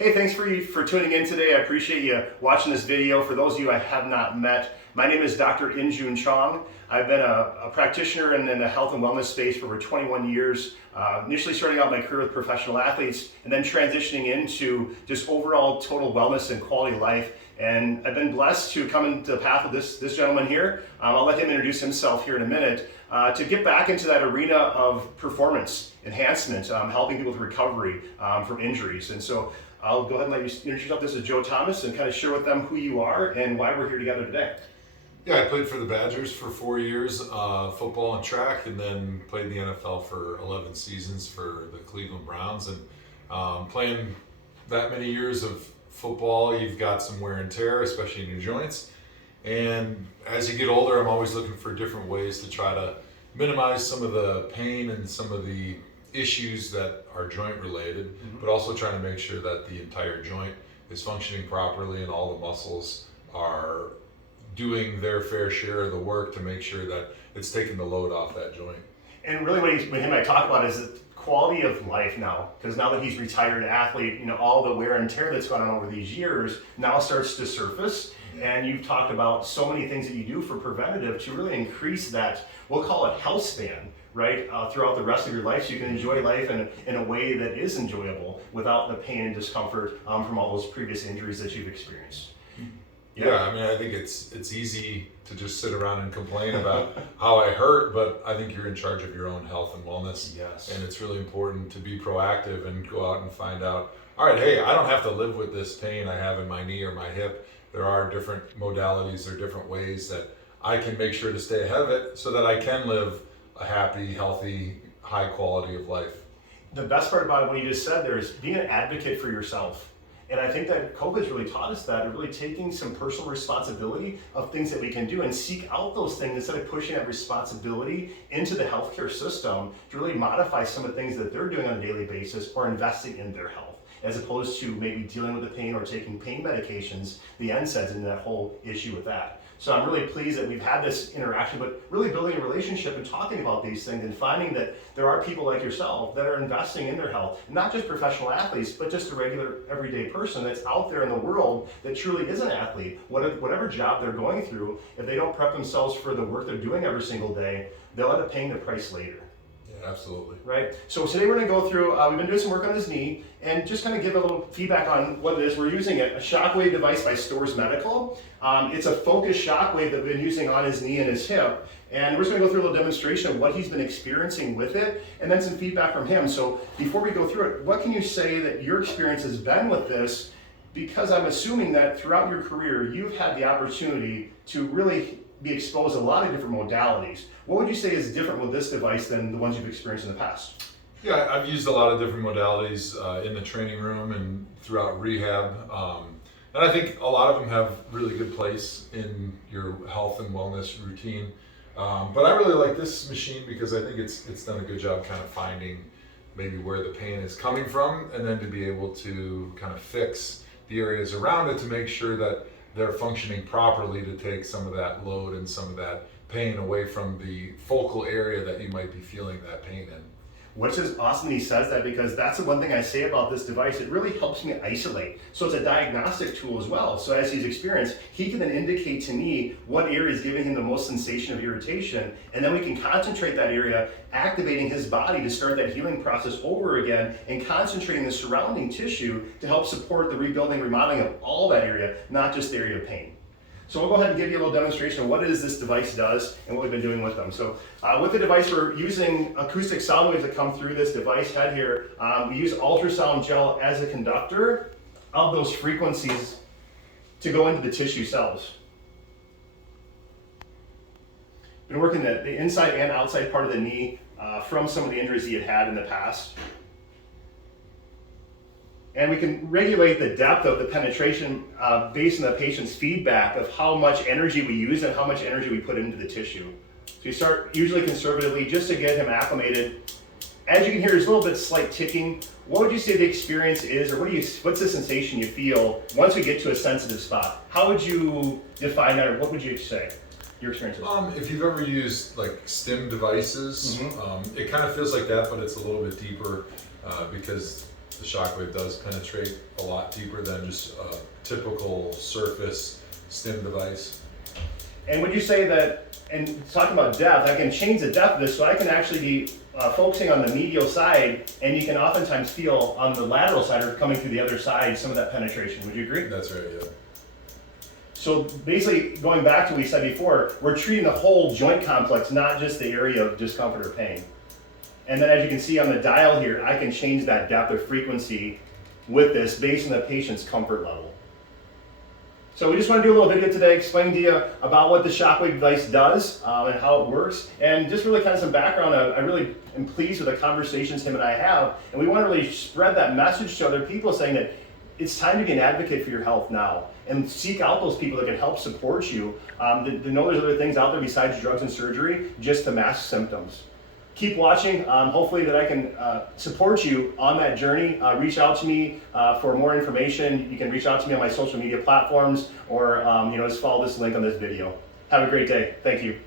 Hey, thanks for tuning in today. I appreciate you watching this video. For those of you I have not met, my name is Dr. InJun Chong. I've been a practitioner in the health and wellness space for over 21 years, initially starting out my career with professional athletes and then transitioning into just overall total wellness and quality of life. And I've been blessed to come into the path of this gentleman here. I'll let him introduce himself here in a minute, to get back into that arena of performance enhancement, helping people with recovery from injuries. And so I'll go ahead and let you introduce yourself. This is Joe Thomas, and kind of share with them who you are and why we're here together today. Yeah, I played for the Badgers for 4 years, football and track, and then played in the NFL for 11 seasons for the Cleveland Browns. And playing that many years of football, you've got some wear and tear, especially in your joints. And as you get older, I'm always looking for different ways to try to minimize some of the pain and some of the issues that are joint related, but also trying to make sure that the entire joint is functioning properly and all the muscles are doing their fair share of the work to make sure that it's taking the load off that joint. And really what him and I talk about is the quality of life now, because now that he's a retired athlete, all the wear and tear that's gone on over these years now starts to surface. And you've talked about so many things that you do for preventative to really increase that, we'll call it health span, right, throughout the rest of your life, so you can enjoy life in a way that is enjoyable without the pain and discomfort from all those previous injuries that you've experienced. Yeah, I mean, I think it's easy to just sit around and complain about how I hurt, but I think you're in charge of your own health and wellness. Yes. And it's really important to be proactive and go out and find out, all right, hey, I don't have to live with this pain I have in my knee or my hip. There are different modalities or different ways that I can make sure to stay ahead of it so that I can live a happy, healthy, high quality of life. The best part about what you just said there is being an advocate for yourself. And I think that COVID's really taught us that, and really taking some personal responsibility of things that we can do and seek out those things instead of pushing that responsibility into the healthcare system to really modify some of the things that they're doing on a daily basis or investing in their health, as opposed to maybe dealing with the pain or taking pain medications, the NSAIDs, and that whole issue with that. So I'm really pleased that we've had this interaction, but really building a relationship and talking about these things and finding that there are people like yourself that are investing in their health, not just professional athletes, but just a regular everyday person that's out there in the world that truly is an athlete. Whatever job they're going through, if they don't prep themselves for the work they're doing every single day, they'll end up paying the price later. Absolutely. Right. So today we're going to go through, we've been doing some work on his knee and just kind of give a little feedback on what it is. We're using a shockwave device by Storz Medical. It's a focused shockwave that we've been using on his knee and his hip. And we're just going to go through a little demonstration of what he's been experiencing with it and then some feedback from him. So before we go through it, what can you say that your experience has been with this? Because I'm assuming that throughout your career, you've had the opportunity to really be exposed to a lot of different modalities. What would you say is different with this device than the ones you've experienced in the past? Yeah, I've used a lot of different modalities in the training room and throughout rehab. And I think a lot of them have really good place in your health and wellness routine. But I really like this machine because I think it's done a good job kind of finding maybe where the pain is coming from, and then to be able to kind of fix the areas around it to make sure that they're functioning properly to take some of that load and some of that pain away from the focal area that you might be feeling that pain in. Which is awesome he says that, because that's the one thing I say about this device. It really helps me isolate. So it's a diagnostic tool as well. So as he's experienced, he can then indicate to me what area is giving him the most sensation of irritation, and then we can concentrate that area, activating his body to start that healing process over again and concentrating the surrounding tissue to help support the rebuilding, remodeling of all that area, not just the area of pain. So we'll go ahead and give you a little demonstration of what it is this device does and what we've been doing with them. So with the device, we're using acoustic sound waves that come through this device head here. We use ultrasound gel as a conductor of those frequencies to go into the tissue cells. Been working the inside and outside part of the knee from some of the injuries he had in the past. And we can regulate the depth of the penetration based on the patient's feedback of how much energy we use and how much energy we put into the tissue. So you start usually conservatively just to get him acclimated. As you can hear, there's a little bit slight ticking. What would you say the experience is, or what's the sensation you feel once we get to a sensitive spot? How would you define that, or what would you say your experience is? If you've ever used like stim devices, it kind of feels like that, but it's a little bit deeper because the shockwave does penetrate a lot deeper than just a typical surface stim device. And would you say that, and talking about depth, I can change the depth of this so I can actually be focusing on the medial side, and you can oftentimes feel on the lateral side or coming through the other side some of that penetration. Would you agree? That's right, yeah. So basically, going back to what we said before, we're treating the whole joint complex, not just the area of discomfort or pain. And then as you can see on the dial here, I can change that depth or frequency with this based on the patient's comfort level. So we just want to do a little video today explaining to you about what the shockwave device does and how it works, and just really kind of some background. I really am pleased with the conversations him and I have, and we want to really spread that message to other people saying that it's time to be an advocate for your health now and seek out those people that can help support you, to know there's other things out there besides drugs and surgery just to mask symptoms. Keep watching. Hopefully that I can support you on that journey. Reach out to me for more information. You can reach out to me on my social media platforms, or just follow this link on this video. Have a great day. Thank you.